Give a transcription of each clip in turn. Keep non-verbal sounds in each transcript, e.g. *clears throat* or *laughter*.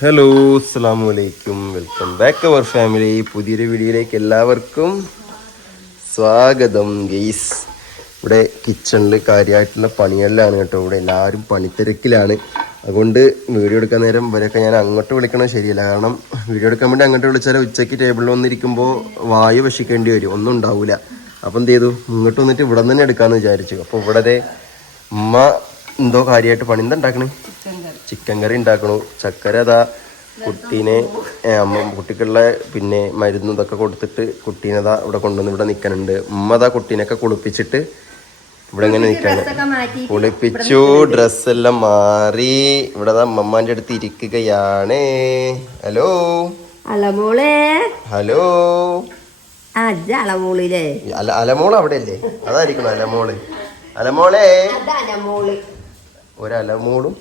Hello അസ്സാം വലൈക്കും welcome back അവർ family പുതിയൊരു വീഡിയോയിലേക്ക് എല്ലാവർക്കും സ്വാഗതം ഗെയ്സ് ഇവിടെ കിച്ചണിൽ കാര്യമായിട്ടുള്ള പണിയെല്ലാം കേട്ടോ. ഇവിടെ എല്ലാവരും പണിത്തിരക്കിലാണ്. അതുകൊണ്ട് വീഡിയോ എടുക്കാൻ നേരം ഇവരൊക്കെ ഞാൻ അങ്ങോട്ട് വിളിക്കണത് ശരിയല്ല. കാരണം വീഡിയോ എടുക്കാൻ വേണ്ടി അങ്ങോട്ട് വിളിച്ചാൽ ഉച്ചയ്ക്ക് ടേബിളിൽ വന്നിരിക്കുമ്പോൾ വായു വശിക്കേണ്ടി വരും. ഒന്നും ഉണ്ടാവില്ല അപ്പം എന്ത് ചെയ്തു? ഇങ്ങോട്ട് വന്നിട്ട് ഇവിടെ തന്നെ എടുക്കാമെന്ന് വിചാരിച്ചു. അപ്പോൾ ഇവിടെ ഉമ്മ എന്തോ കാര്യമായിട്ട് പണി. എന്താ ഉണ്ടാക്കണേ? ചിക്കൻ കറി ഉണ്ടാക്കണു. ചക്കര അതാ കുട്ടീനെ അമ്മ കുട്ടിക്കുള്ള പിന്നെ മരുന്നും ഇതൊക്കെ കൊടുത്തിട്ട് കുട്ടീനെ അതാ ഇവിടെ കൊണ്ടുവന്ന് ഇവിടെ നിൽക്കണുണ്ട് ഉമ്മ അതാ കുട്ടീനെയൊക്കെ കുളിപ്പിച്ചിട്ട് ഇവിടെ ഇങ്ങനെ നിൽക്കാണ് കുളിപ്പിച്ചു ഡ്രസ്സെല്ലാം മാറി. ഇവിടെ അതാ അമ്മമ്മാന്റെ അടുത്ത് ഇരിക്കുകയാണ്. ഹലോ? ഹലോ? അജ അളമോളില്ലേ അല അലമോൾ അവിടെ അല്ലേ അതായിരിക്കണം അലമോൾ. അലമോളെ? അതാണ് മോൾ ഒരലമോളും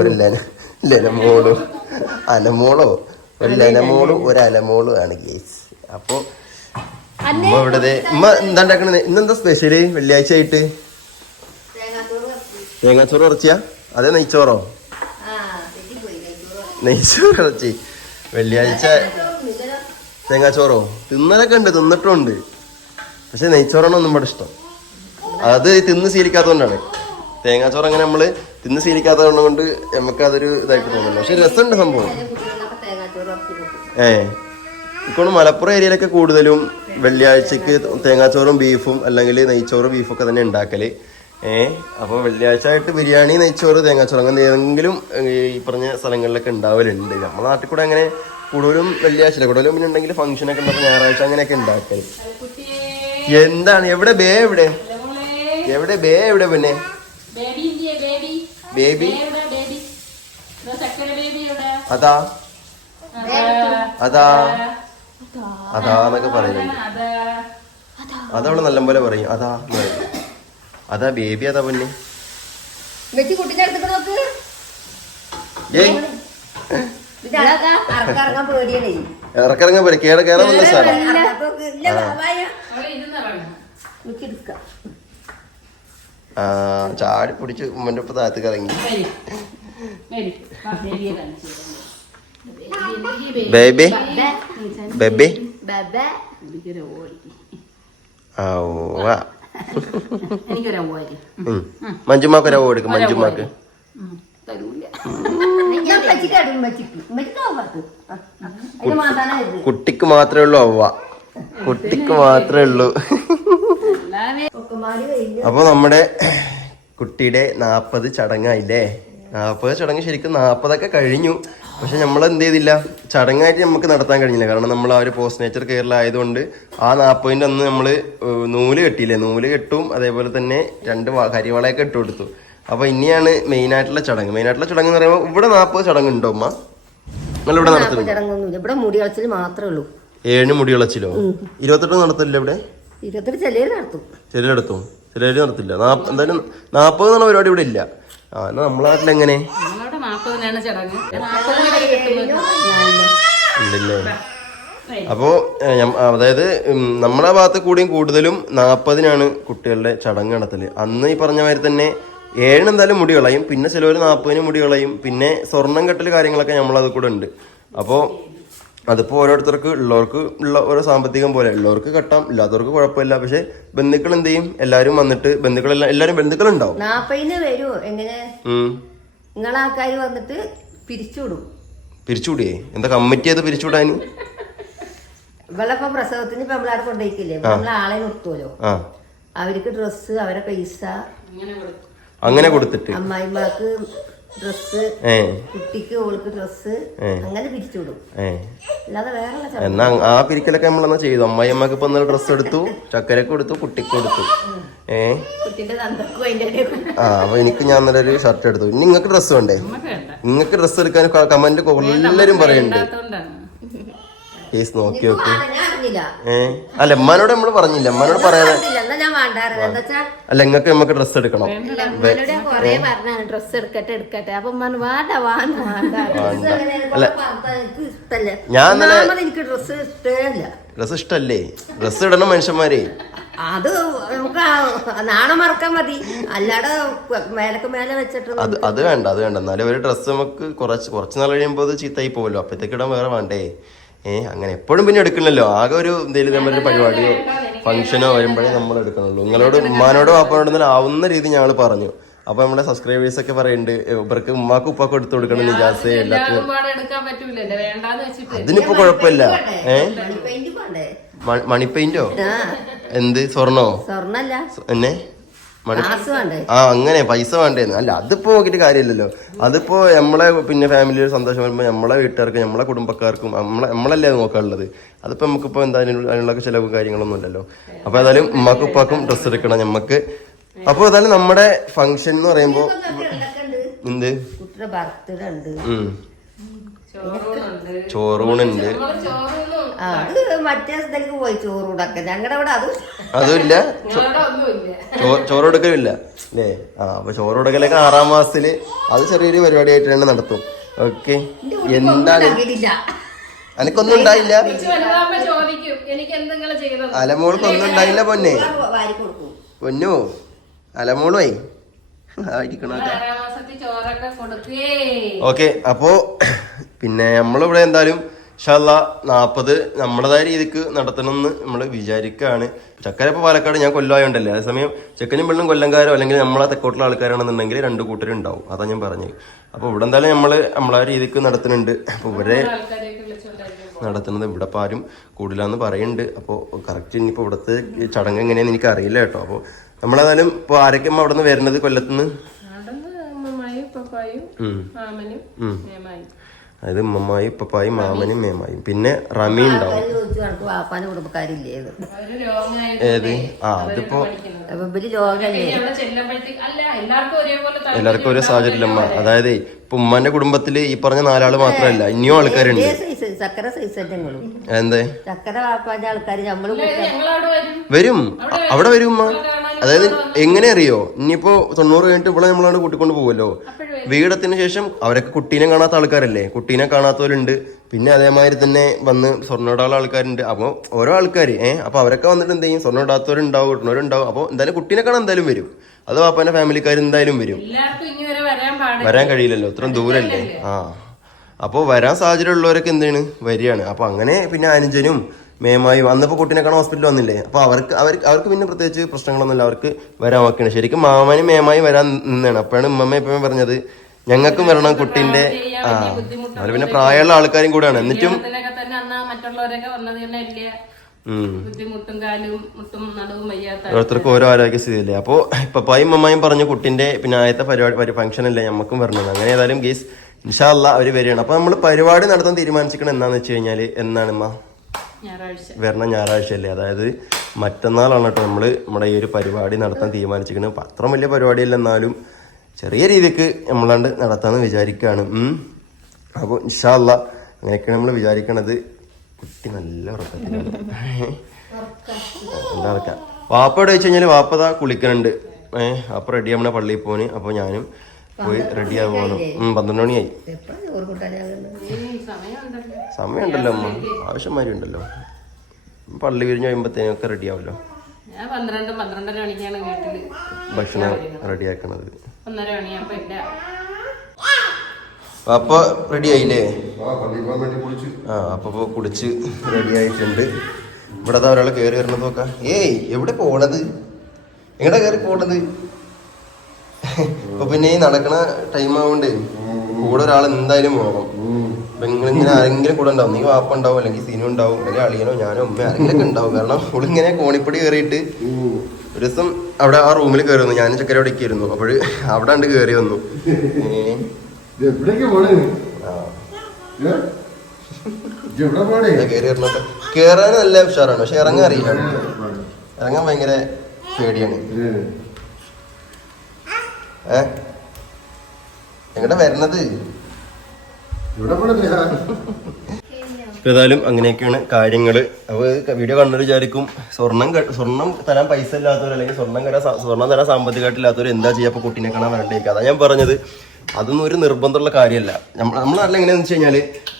ഒരു ലന ലനമോളും അലമോളോ ഒരു ലനമോളും ഒരു അലമോളും ആണ് കേസ് അപ്പോ ഉമ്മ ഇവിടെ ഉമ്മ എന്താ ഉണ്ടാക്കണത്? ഇന്നെന്താ സ്പെഷ്യൽ വെള്ളിയാഴ്ച ആയിട്ട്? തേങ്ങാച്ചോറ് ഇറച്ചിയാ അതെ നെയ്ച്ചോറോ? നെയ്ച്ചോറ് കുറച്ചി വെള്ളിയാഴ്ച തേങ്ങാച്ചോറോ? തിന്നലൊക്കെ ഉണ്ട് തിന്നിട്ടുണ്ട് പക്ഷെ നെയ്ച്ചോറാണ് ഒന്നും ഇവിടെ ഇഷ്ടം. അത് തിന്ന് ശീലിക്കാത്തതുകൊണ്ടാണ്. തേങ്ങാച്ചോറ് അങ്ങനെ നമ്മൾ തിന്ന് ശീലിക്കാത്തത് കൊണ്ട് നമുക്ക് അതൊരു ഇതായിട്ട് തോന്നുന്നു. പക്ഷെ രസമുണ്ട് സംഭവം. ഏ ഇപ്പോൾ മലപ്പുറം ഏരിയയിലൊക്കെ കൂടുതലും വെള്ളിയാഴ്ചക്ക് തേങ്ങാച്ചോറും ബീഫും അല്ലെങ്കിൽ നെയ്ച്ചോറും ബീഫൊക്കെ തന്നെ ഉണ്ടാക്കൽ. ഏ അപ്പോൾ വെള്ളിയാഴ്ച ആയിട്ട് ബിരിയാണി നെയ്ച്ചോറ് തേങ്ങാച്ചോറ് അങ്ങനെ ഏതെങ്കിലും ഈ പറഞ്ഞ സ്ഥലങ്ങളിലൊക്കെ ഉണ്ടാവലുണ്ട്. നമ്മുടെ നാട്ടിൽ കൂടെ അങ്ങനെ കൂടുതലും വെള്ളിയാഴ്ച കൂടുതലും പിന്നെ ഉണ്ടെങ്കിൽ ഫംഗ്ഷൻ ഒക്കെ ഉണ്ടപ്പോൾ ഞായറാഴ്ച അങ്ങനെയൊക്കെ ഉണ്ടാക്കൽ. എന്താണ്? എവിടെ? ബേ എവിടെ? എവിടെ? ബേ എവിടെ പിന്നെ? Baby India baby baby baby ചക്കര ബേബി എവിടെ അതാ അതാ അതാ അതാന്നൊക്കെ പറയുന്നുണ്ട് അതാ അതവൾ നല്ലപോലെ പറയും അതാ അതാ ബേബി അതാ പൊന്നെ ഇറക്കിറങ്ങാൻ പോലെ കേട കയറാൻ വന്ന സ്ഥലം അവിടെ ഇരുന്ന് ഇറങ്ങും വെച്ചെടുക്കാം ആ ചാടി പിടിച്ച് ഉമ്മന്റെ ഒപ്പം താഴത്തേക്ക് ഇറങ്ങി. ബേബി? ബേബി. മഞ്ജുമാക്ക് ഒരു കൊടുക്കും മഞ്ജുമാക്ക്. കുട്ടിക്ക് മാത്രമേ ഉള്ളൂ അവ. കുട്ടിക്ക് മാത്രമേ ഉള്ളൂ. അപ്പോൾ നമ്മുടെ കുട്ടിയുടെ നാപ്പത് ചടങ്ങായില്ലേ? നാൽപ്പത് ചടങ്ങ് ശരിക്കും നാൽപ്പതൊക്കെ കഴിഞ്ഞു. പക്ഷെ നമ്മൾ എന്ത് ചെയ്തില്ല? ചടങ്ങായിട്ട് നമുക്ക് നടത്താൻ കഴിഞ്ഞില്ല. കാരണം നമ്മൾ ആ ഒരു പോസ്റ്റ് നേച്ചർ കേരള ആയതുകൊണ്ട് ആ നാൽപ്പതിന്റെ അന്ന് നമ്മൾ നൂൽ കെട്ടിയില്ലേ? നൂൽ കെട്ടും അതേപോലെ തന്നെ രണ്ട് കരിവളയൊക്കെ ഇട്ട് കൊടുത്തു. അപ്പോൾ ഇനിയാണ് മെയിനായിട്ടുള്ള ചടങ്ങ്. മെയിനായിട്ടുള്ള ചടങ്ങ് എന്ന് പറയുമ്പോൾ ഇവിടെ നാൽപ്പത് ചടങ്ങ് ഉണ്ടോ അമ്മ നിങ്ങളിവിടെ നടത്തുന്നു ഇവിടെ മുടി മാത്രമേ ഉള്ളൂ. ഏഴ് മുടിയളച്ചിലോ ഇരുപത്തെട്ട് നടത്തില്ല ഇവിടെ? ഇരുപത്തെട്ട് നടത്തും. ചിലര് നടത്തില്ല. എന്തായാലും നാൽപ്പത് എന്ന പരിപാടി ഇവിടെ ഇല്ല. ആ എന്നാ നമ്മളെ നാട്ടിൽ എങ്ങനെ? ഉണ്ടല്ലേ അപ്പോ ഏ, ഞം- അതായത് നമ്മളെ ഭാഗത്ത് കൂടിയും കൂടുതലും നാൽപ്പതിനാണ് കുട്ടികളുടെ ചടങ്ങ് നടത്തൽ. അന്ന് ഈ പറഞ്ഞ മാതിരി തന്നെ ഏഴിന് എന്തായാലും മുടി കളയും. പിന്നെ ചിലവർ നാൽപ്പതിന് മുടി കളയും. പിന്നെ സ്വർണം കെട്ടൽ കാര്യങ്ങളൊക്കെ നമ്മളത് കൂടെ ഉണ്ട്. അപ്പോൾ അതിപ്പോൾ ഓരോരുത്തർക്ക് ഉള്ളവർക്ക് ഉള്ള ഓരോ സാമ്പത്തികം പോലെ. ഉള്ളവർക്ക് കെട്ടാം ഇല്ലാത്തവർക്ക് കുഴപ്പമില്ല. പക്ഷെ ബന്ധുക്കൾ എന്ത് ചെയ്യും? എല്ലാവരും വന്നിട്ട് ബന്ധുക്കളെല്ലാം എല്ലാവരും ബന്ധുക്കളുണ്ടാവും. നാപ്പതിന് വരുമോ എങ്ങനെ. നിങ്ങളെ ആൾക്കാർ വന്നിട്ട് പിരിച്ചുവിടും. പിരിച്ചുവിടിയേ എന്താ കമ്മിറ്റി അത് പിരിച്ചുവിടാൻ? ഇവളെപ്പം പ്രസവത്തിന് ഇപ്പൊ നമ്മളാടെ കൊണ്ടുപോയിക്കില്ലേ? നമ്മളെ ആളെ നിർത്തുമല്ലോ അവർക്ക് ഡ്രസ്സ് അവരെ പൈസ അങ്ങനെ കൊടുത്തിട്ട്. അമ്മായിമാർക്ക് കുട്ടിക്ക് ഓൾക്ക് അങ്ങനെ പിരിച്ചുവിടും അല്ലാതെ വേറെ എന്നാ ആ പിരിക്കലൊക്കെ നമ്മളെന്നാ ചെയ്തു? അമ്മായിയമ്മക്ക് ഇപ്പൊ ഇന്നലെ ഡ്രസ്സ് എടുത്തു ചക്കരക്ക് കൊടുത്തു കുട്ടിക്ക് കൊടുത്തു. ഏ. ആ അപ്പൊ എനിക്ക് ഞാൻ ഇന്നലെ ഒരു ഷർട്ട് എടുത്തു. ഇനി നിങ്ങൾക്ക് ഡ്രസ്സ് വേണ്ടേ? നിങ്ങക്ക് ഡ്രസ് നിങ്ങൾക്ക് ഡ്രസ്സ് എടുക്കാൻ കമന്റ് എല്ലാരും പറയുന്നുണ്ട് കേസ് നോക്കി നോക്കി ഏ? അല്ല എമ്മാനോട് നമ്മൾ പറഞ്ഞില്ല. എമ്മാനോട് പറയാതെ ഞാൻ വേണ്ടാറ് എന്താ അല്ല നിങ്ങൾക്ക് നമുക്ക് ഡ്രസ് എടുക്കണം. എടുക്കട്ടെ എടുക്കട്ടെ. അപ്പൊ വേണ്ട വേണ്ട അല്ല. ഞാൻ എനിക്ക് ഡ്രസ് ഇഷ്ടല്ലേ. ഡ്രസ് ഇടണം മനുഷ്യന്മാരെ. അത് നമുക്ക് നാണം മറക്കാൻ മതി. അല്ലാതെ മേലക്ക് മേലെ വെച്ചിട്ട് അത് അത് വേണ്ട അത് വേണ്ട. എന്നാലും ഒരു ഡ്രസ്സ് നമുക്ക് കുറച്ച് കുറച്ച് നാൾ കഴിയുമ്പോൾ അത് ചീത്തായി പോവല്ലോ. അപ്പോഴത്തേക്ക് ഇടാൻ വേറെ വേണ്ടേ? ഏ അങ്ങനെ എപ്പോഴും പിന്നെ എടുക്കണല്ലോ. ആകെ ഒരു എന്തെങ്കിലും നമ്മളൊരു പരിപാടിയോ ഫംഗ്ഷനോ വരുമ്പോഴേ നമ്മൾ എടുക്കണുള്ളൂ. നിങ്ങളോട് ഉമ്മാനോടോ വാപ്പാനോടും ആവുന്ന രീതി ഞങ്ങൾ പറഞ്ഞു. അപ്പൊ നമ്മുടെ സബ്സ്ക്രൈബേഴ്സ് ഒക്കെ പറയുന്നുണ്ട് ഇവർക്ക് ഉമ്മാക്ക് ഉപ്പാക്ക് എടുത്തു കൊടുക്കണം നിജാസ് എല്ലാത്തിനും അതിനിപ്പോ കുഴപ്പമില്ല. ഏ? മണിപ്പെയിന്റോ മണി പെയിന്റോ ആ. എന്ത്? സ്വർണോ? സ്വർണല്ല. എന്നെ? ആ അങ്ങനെ പൈസ വേണ്ടേന്ന്. അല്ല അതിപ്പോ നോക്കിയിട്ട് കാര്യമില്ലല്ലോ. അതിപ്പോ നമ്മളെ പിന്നെ ഫാമിലി സന്തോഷം വരുമ്പോൾ നമ്മളെ വീട്ടുകാർക്കും നമ്മളെ കുടുംബക്കാർക്കും നമ്മളെ നമ്മളല്ലേ നോക്കാനുള്ളത്. അതിപ്പോ നമുക്കിപ്പോ എന്തായാലും അതിനുള്ള ചിലവും കാര്യങ്ങളൊന്നും ഇല്ലല്ലോ. അപ്പൊ ഏതായാലും ഉമ്മാക്കും ഉപ്പാക്കും ഡ്രസ്സ് എടുക്കണം നമുക്ക് അപ്പൊ ഏതായാലും നമ്മുടെ ഫംഗ്ഷൻ എന്ന് പറയുമ്പോ എന്ത്? ചോറൂണുണ്ട്. അത് മറ്റേ സ്ഥലത്തേക്ക് പോയി ചോറ് കൂടാക്ക ഞങ്ങളുടെ അവിടെ അതും അതുമില്ല. ഞങ്ങളുടെ ഒന്നുമില്ല. ചോ- ചോറ് കൊടുക്കലില്ല അല്ലേ? ആ അപ്പൊ ചോറ് കൊടുക്കലൊക്കെ ആറാം മാസത്തിൽ അത് ചെറിയൊരു പരിപാടിയായിട്ട് തന്നെ നടത്തും. ഓക്കെ. എന്താണ്? അനക്കൊന്നും ഉണ്ടായില്ല? അലമോൾക്കൊന്നും ഉണ്ടായില്ല പൊന്നെ. വാരി കൊടുക്കും. പൊന്നു? അലമോളുമായി. ഓക്കെ അപ്പോ പിന്നെ നമ്മളിവിടെ എന്തായാലും ഷല്ല നാൽപ്പത് നമ്മുടേതായ രീതിക്ക് നടത്തണമെന്ന് നമ്മൾ വിചാരിക്കുകയാണ് ചക്കര ഇപ്പോൾ പാലക്കാട് ഞാൻ കൊല്ലമായോണ്ടല്ലേ അതേസമയം ചെക്കനും പെണ്ണും കൊല്ലംകാരോ അല്ലെങ്കിൽ നമ്മളെ തെക്കോട്ടുള്ള ആൾക്കാരാണെന്നുണ്ടെങ്കിൽ രണ്ട് കൂട്ടരും ഉണ്ടാവും അതാ ഞാൻ പറഞ്ഞത്. അപ്പോൾ ഇവിടെ എന്തായാലും നമ്മൾ നമ്മളെ രീതിക്ക് നടത്തുന്നുണ്ട് അപ്പോൾ ഇവരെ നടത്തുന്നത് ഇവിടെ ഇപ്പോൾ ആരും കൂടില്ലാന്ന് പറയുന്നുണ്ട് അപ്പോൾ കറക്റ്റ് ഇനിയിപ്പോൾ ഇവിടുത്തെ ചടങ്ങ് എങ്ങനെയാന്ന് എനിക്ക് അറിയില്ല കേട്ടോ. അപ്പോൾ നമ്മളേതായാലും ഇപ്പോൾ ആരൊക്കെ അവിടെ നിന്ന് വരുന്നത് കൊല്ലത്തുനിന്ന്? അതായത് ഉമ്മമായും പപ്പായും മാമനും മേമായും. പിന്നെ റമി ഉണ്ടാവും. വാപ്പാന്റെ ഏത്? ആ അതിപ്പോ എല്ലാവർക്കും ഒരേ സാഹചര്യം അതായത് ഇപ്പൊ ഉമ്മാന്റെ കുടുംബത്തിൽ ഈ പറഞ്ഞ നാലാൾ മാത്രമല്ല ഇനിയും ആൾക്കാരുണ്ട്. ചക്കര എന്തേ? ചക്കര ആൾക്കാർ നമ്മൾ വരും. വരും? അവിടെ വരും. ഉമ്മ? അതായത് എങ്ങനെ അറിയോ? ഇനിയിപ്പോ തൊണ്ണൂറ് കഴിഞ്ഞിട്ട് ഇവിടെ നമ്മളാണ് കൂട്ടിക്കൊണ്ട് പോകുമല്ലോ വീടത്തിന് ശേഷം അവരൊക്കെ കുട്ടീനെ കാണാത്ത ആൾക്കാരല്ലേ? കുട്ടീനെ കാണാത്തവരുണ്ട്. പിന്നെ അതേമാതിരി തന്നെ വന്ന് സ്വർണം ഇടാനുള്ള ആൾക്കാരുണ്ട്. അപ്പോൾ ഓരോ ആൾക്കാർ ഏഹ് അപ്പോൾ അവരൊക്കെ വന്നിട്ട് എന്ത് ചെയ്യും? സ്വർണം ഇടാത്തവരുണ്ടാവും ഇടുന്നവരുണ്ടാവും. അപ്പോൾ എന്തായാലും കുട്ടീനെ കാണാൻ എന്തായാലും വരും. അത് പാപ്പന്റെ ഫാമിലിക്കാർ എന്തായാലും വരെ. വരാൻ കഴിയില്ലല്ലോ ഇത്രയും ദൂരല്ലേ? ആ. അപ്പോൾ വരാൻ സാഹചര്യം ഉള്ളവരൊക്കെ എന്താണ്? വരികയാണ്. അപ്പോൾ അങ്ങനെ പിന്നെ അനുജനും മേമായും അന്നിപ്പോ കുട്ടീനെ കാണാൻ ഹോസ്പിറ്റലിൽ വന്നില്ലേ? അപ്പോൾ അവർക്ക് അവർക്ക് അവർക്ക് പിന്നെ പ്രത്യേകിച്ച് പ്രശ്നങ്ങളൊന്നുമില്ല. അവർക്ക് വരാൻ നോക്കിയാണ് ശരിക്കും മാമനും മേമായും വരാൻ നിന്നാണ്. അപ്പോഴാണ് ഉമ്മമ്മ ഇപ്പം പറഞ്ഞത് ഞങ്ങൾക്കും വരണം കുട്ടീന്റെ. ആ. അവർ പിന്നെ പ്രായമുള്ള ആൾക്കാരും കൂടെയാണ്. എന്നിട്ടും മറ്റുള്ളവരൊക്കെ വന്നത് വലിയ ഉം ബുദ്ധിമുട്ടും കാലും മുട്ടും നടുവും വയ്യാത്ത ഓരോരുത്തർക്കും ഓരോ ആരോഗ്യ സ്ഥിതിയല്ലേ അപ്പോൾ പപ്പായും അമ്മായും പറഞ്ഞു കുട്ടിന്റെ പിന്നെ ആദ്യത്തെ പരിപാടി ഫംഗ്ഷൻ അല്ലേ നമുക്കും വരണം അങ്ങനെ ഏതായാലും ഗേസ് ഇൻഷാല്ല അവർ വരികയാണ്. അപ്പൊ നമ്മൾ പരിപാടി നടത്താൻ തീരുമാനിച്ചിരിക്കണം എന്താന്ന് വെച്ച് കഴിഞ്ഞാൽ എന്നാണ് അമ്മ വരണ ഞായറാഴ്ച അല്ലേ അതായത് മറ്റന്നാളാണ് കേട്ടോ നമ്മൾ നമ്മുടെ ഈ ഒരു പരിപാടി നടത്താൻ തീരുമാനിച്ചിരിക്കുന്നത് അപ്പൊ അത്ര വലിയ പരിപാടിയല്ല എന്നാലും ചെറിയ രീതിക്ക് നമ്മളാണ്ട് നടത്താന്ന് വിചാരിക്കുകയാണ്. അപ്പോൾ ഇൻഷാല്ല അങ്ങനെയൊക്കെയാണ് നമ്മൾ വിചാരിക്കണത്. കുട്ടി നല്ല ഉറക്കത്തിലാണ്. നല്ല ഉറക്കം വാപ്പയോട് വെച്ച് കഴിഞ്ഞാൽ വാപ്പതാ കുളിക്കണുണ്ട്. ഏഹ് അപ്പൊ റെഡി ആവണ പള്ളിയിൽ പോന് അപ്പോൾ ഞാനും പോയി റെഡി ആവുകയാണ് പന്ത്രണ്ട് മണിയായി. സമയമുണ്ടല്ലോ സമയമുണ്ടല്ലോ അമ്മ. ആവശ്യമാരി ഉണ്ടല്ലോ പള്ളി വിരിഞ്ഞ് കഴിയുമ്പോഴത്തേനൊക്കെ റെഡി വീട്ടിൽ. ഭക്ഷണം റെഡിയാക്കണത് ഒന്നര മണിയാകുമ്പോ ഇല്ല. അപ്പൊ റെഡി ആയില്ലേ ആ അപ്പൊ കുടിച്ച് റെഡി ആയിട്ടുണ്ട് ഇവിടെ താ ഒരാൾ കയറി വരണം നോക്കാം. ഏയ് എവിടെ പോണത്? എങ്ങടെ കയറി പോണത്? ഇപ്പൊ പിന്നെ ഈ നടക്കണ ടൈം ആവണ്ടേ കൂടെ ഒരാൾ എന്തായാലും പോകണം അപ്പൊ നിങ്ങളിങ്ങനെ ആരെങ്കിലും കൂടെ ഉണ്ടാവും. നീ വാപ്പ ഉണ്ടാവും അല്ലെങ്കിൽ സീനു ഉണ്ടാവും അല്ലെങ്കിൽ അളിയനോ ഞാനോ അമ്മ ആരെങ്കിലും ഒക്കെ ഉണ്ടാവും. കാരണം ഇങ്ങനെ കോണിപ്പടി കയറിയിട്ട് ഒരു ദിവസം അവിടെ ആ റൂമിൽ കയറി വന്നു. ഞാനും ചക്കര അവിടെ ഇരിക്കുന്നു അപ്പോൾ അവിടെ കണ്ട് കയറി വന്നു എവിടേക്ക് പോണേ? എവിടെ പോണേ? കയറി നല്ല ഉഷാറാണ് പക്ഷെ ഇറങ്ങാൻ അറിയില്ല. ഇറങ്ങാൻ ഭയങ്കര പേടിയാണ്. ഏ. എങ്ങടെ വരണത്? ഏതായാലും അങ്ങനെയൊക്കെയാണ് കാര്യങ്ങൾ അപ്പോൾ വീഡിയോ കണ്ടു വിചാരിക്കും സ്വർണം സ്വർണം സ്വർണം തരാൻ പൈസ ഇല്ലാത്തവർ അല്ലെങ്കിൽ സ്വർണം തരാൻ സ്വർണം സ്വർണം തരാൻ സാമ്പത്തികമായിട്ടില്ലാത്തവർ എന്താ ചെയ്യുക അപ്പോൾ കുട്ടീനെ കാണാൻ വരണ്ടേക്ക്. അതാ ഞാൻ പറഞ്ഞത്. അതൊന്നും ഒരു നിർബന്ധമുള്ള കാര്യമല്ല. നമ്മൾ നമ്മൾ നല്ല എങ്ങനെയാന്ന് വെച്ച് കഴിഞ്ഞാൽ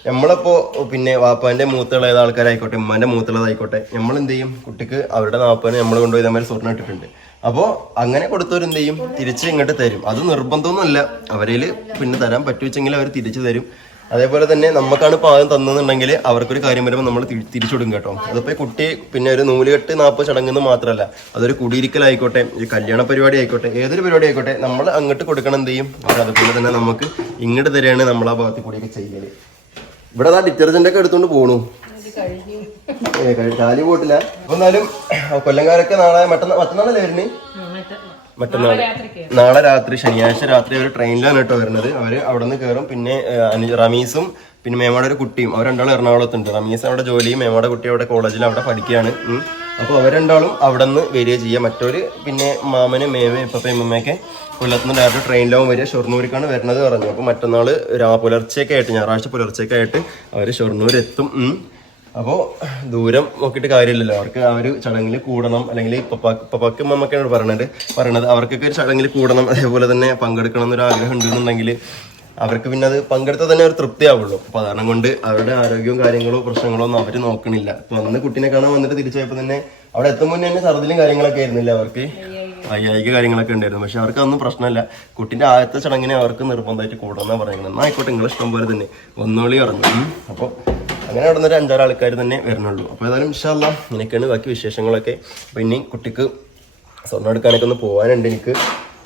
നമ്മളിപ്പോ പിന്നെ വാപ്പാന്റെ മൂത്തുള്ള ഏത് ആൾക്കാരായിക്കോട്ടെ ഉമ്മാന്റെ മൂത്തുള്ളതായിക്കോട്ടെ നമ്മൾ എന്ത് ചെയ്യും കുട്ടിക്ക് അവരുടെ നാപ്പാന് നമ്മൾ കൊണ്ടുപോയി ഇതേമാതിരി സ്വർണം ഇട്ടിട്ടുണ്ട്. അപ്പോൾ അങ്ങനെ കൊടുത്തവർ എന്ത് ചെയ്യും തിരിച്ച് ഇങ്ങോട്ട് തരും. അത് നിർബന്ധമൊന്നുമല്ല. അവരിൽ പിന്നെ തരാൻ പറ്റുവെച്ചെങ്കിൽ അവർ തിരിച്ചു തരും. അതേപോലെ തന്നെ നമുക്കാണ് പാകം തന്നെന്നുണ്ടെങ്കിൽ അവർക്കൊരു കാര്യം വരുമ്പോൾ നമ്മൾ തിരിച്ചു കൊടുക്കും കേട്ടോ. അതിപ്പോ ഈ കുട്ടി പിന്നെ ഒരു നൂലുകെട്ട് നാൽപ്പത് ചടങ്ങെന്ന് മാത്രമല്ല അതൊരു കുടിയിരിക്കലായിക്കോട്ടെ ഒരു കല്യാണ പരിപാടി ആയിക്കോട്ടെ ഏതൊരു പരിപാടി ആയിക്കോട്ടെ നമ്മൾ അങ്ങോട്ട് കൊടുക്കണം എന്ത് ചെയ്യും? അവർ അതുപോലെ തന്നെ നമുക്ക് ഇങ്ങോട്ട് തരികയാണ് നമ്മൾ ആ ഭാഗത്ത് കൂടിയൊക്കെ ചെയ്യൽ. ഇവിടെ ആ ഡിറ്റർജന്റ് ഒക്കെ എടുത്തോണ്ട് പോണു. കാലി പോട്ടില്ല. അപ്പൊ എന്നാലും കൊല്ലംകാരൊക്കെ നാളെ മറ്റന്നാ മറ്റന്നാളല്ലേ വരുന്നത് മറ്റന്നാൾ. നാളെ രാത്രി ശനിയാഴ്ച രാത്രി അവർ ട്രെയിനിലാണ് കേട്ടോ വരുന്നത്. അവർ അവിടെ നിന്ന് കയറും പിന്നെ റമീസും പിന്നെ മേമയുടെ ഒരു കുട്ടിയും. അവർ രണ്ടാളും എറണാകുളത്തുണ്ട്. റമീസ് അവിടെ ജോലിയും മേമയുടെ കുട്ടി അവിടെ കോളേജിൽ അവിടെ പഠിക്കുകയാണ്. അപ്പോൾ അവർ രണ്ടാളും അവിടെ നിന്ന് വരിക ചെയ്യുക. മറ്റൊരു പിന്നെ മാമന് മേമ ഇപ്പം ഇമ്മയൊക്കെ കൊല്ലത്തുനിന്ന് ഡയറക്റ്റ് ട്രെയിനിലാവും വരിക. ഷൊർണൂരിക്കാണ് വരുന്നത് പറഞ്ഞു അപ്പോൾ മറ്റന്നാൾ രാ പുലർച്ചയൊക്കെ ആയിട്ട് ഞായറാഴ്ച പുലർച്ചയൊക്കെ ആയിട്ട് അവർ ഷൊർണൂർ എത്തും ഉം. അപ്പോൾ ദൂരം നോക്കിയിട്ട് കാര്യമില്ലല്ലോ. അവർക്ക് ആ ഒരു ചടങ്ങിൽ കൂടണം. അല്ലെങ്കിൽ പപ്പാക്ക് മമ്മക്കാണ് പറയണത് പറയണത് അവർക്കൊക്കെ ഒരു ചടങ്ങിൽ കൂടണം. അതേപോലെ തന്നെ പങ്കെടുക്കണം എന്നൊരു ആഗ്രഹം ഉണ്ടെന്നുണ്ടെങ്കിൽ അവർക്ക് പിന്നെ അത് പങ്കെടുത്താൽ തന്നെ ഒരു തൃപ്തിയാവുള്ളൂ. അപ്പോൾ കാരണം കൊണ്ട് അവരുടെ ആരോഗ്യവും കാര്യങ്ങളോ പ്രശ്നങ്ങളോ ഒന്നും അവർ നോക്കണില്ല. വന്ന് അന്ന് കുട്ടീനെ കാണാൻ വന്നിട്ട് തിരിച്ചുപോയപ്പോൾ തന്നെ അവിടെ എത്തും മുന്നേ തന്നെ ഛർദിലും കാര്യങ്ങളൊക്കെ ആയിരുന്നില്ല അവർക്ക്? വൈകാരിക കാര്യങ്ങളൊക്കെ ഉണ്ടായിരുന്നു. പക്ഷെ അവർക്ക് അതൊന്നും പ്രശ്നമല്ല. കുട്ടിന്റെ ആദ്യത്തെ ചടങ്ങിനെ അവർക്ക് നിർബന്ധമായിട്ട് കൂടണമെന്നാണ് പറയുന്നത്. എന്നാൽ ആയിക്കോട്ടെ നിങ്ങൾ ഇഷ്ടം പോലെ തന്നെ ഒന്നോളി പറഞ്ഞു അപ്പോൾ അങ്ങനെ അവിടെ ഒരു അഞ്ചാറ് ആൾക്കാർ തന്നെ വരുന്നുള്ളൂ. അപ്പോൾ ഏതായാലും ഇഷ്ടമല്ല ഇങ്ങനെയൊക്കെയാണ് ബാക്കി വിശേഷങ്ങളൊക്കെ. അപ്പോൾ ഇനി കുട്ടിക്ക് സ്വർണം എടുക്കാനൊക്കെ ഒന്ന് പോകാനുണ്ട് എനിക്ക്.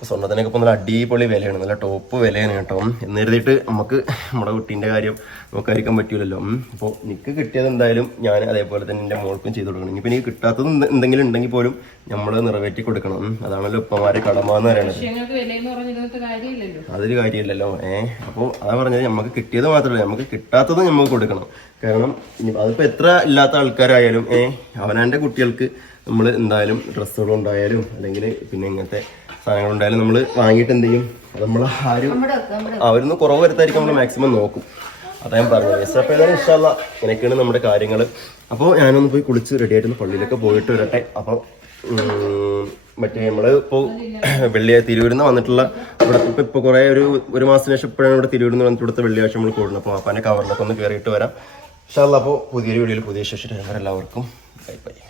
സ്വർണത്തിനൊക്കെ ഇപ്പോൾ നല്ല അടിപൊളി വിലയാണ്. നല്ല ടോപ്പ് വിലയാണ് കേട്ടോ. എന്ന് കരുതിയിട്ട് നമുക്ക് നമ്മുടെ കുട്ടീന്റെ കാര്യം നോക്കാതിരിക്കാൻ പറ്റൂലല്ലോ. അപ്പോൾ എനിക്ക് കിട്ടിയത് എന്തായാലും ഞാൻ അതേപോലെ തന്നെ എന്റെ മോൾക്കും ചെയ്ത് കൊടുക്കണം. ഇനിയിപ്പോൾ എനിക്ക് കിട്ടാത്തത് എന്തെങ്കിലും ഉണ്ടെങ്കിൽ പോലും നമ്മൾ നിറവേറ്റി കൊടുക്കണം. അതാണല്ലോ ഉപ്പമാരെ കടമ എന്ന് പറയുന്നത് അതൊരു കാര്യമില്ലല്ലോ. ഏഹ് അപ്പോൾ അതാ പറഞ്ഞത് നമുക്ക് കിട്ടിയത് മാത്രമല്ല നമുക്ക് കിട്ടാത്തത് നമുക്ക് കൊടുക്കണം. കാരണം ഇനി അതിപ്പോൾ എത്ര ഇല്ലാത്ത ആൾക്കാരായാലും ഏഹ് അവനാന്റെ കുട്ടികൾക്ക് നമ്മൾ എന്തായാലും ഡ്രസ്സുകൾ ഉണ്ടായാലും അല്ലെങ്കിൽ പിന്നെ ഇങ്ങനത്തെ സാധനങ്ങൾ ഉണ്ടായാലും നമ്മൾ വാങ്ങിയിട്ട് എന്ത് ചെയ്യും? നമ്മൾ ആരും അവരൊന്നും കുറവ് വരുത്തായിരിക്കും നമ്മൾ മാക്സിമം നോക്കും. അതാ ഞാൻ പറഞ്ഞത്. എസ് എഫ് ഏതായാലും ഇഷ്ടമല്ല ഇങ്ങനെയൊക്കെയാണ് നമ്മുടെ കാര്യങ്ങൾ അപ്പോൾ ഞാനൊന്ന് പോയി കുളിച്ച് റെഡി ആയിട്ട് പള്ളിയിലൊക്കെ പോയിട്ട് വരട്ടെ. അപ്പോൾ മറ്റേ നമ്മൾ ഇപ്പോൾ *clears throat* വെള്ളിയാഴ്ച തിരൂരിൽ നിന്ന് വന്നിട്ടുള്ള ഇവിടെ ഇപ്പോൾ ഇപ്പോൾ കുറേ ഒരു ഒരു മാസത്തിന് ശേഷം ഇപ്പോഴാണ് ഇവിടെ തിരൂരിൽ നിന്ന് വന്നിട്ട് ഇവിടുത്തെ വെള്ളിയാഴ്ച നമ്മൾ കൂടുന്നത്. അപ്പോൾ അപ്പാന്റെ കവറിലൊക്കെ ഒന്ന് കയറിയിട്ട് വരാം. ഇഷ്ടമല്ല അപ്പോൾ പുതിയൊരു വീഡിയോയിൽ പുതിയ ശേഷം എല്ലാവർക്കും ബൈ ബൈ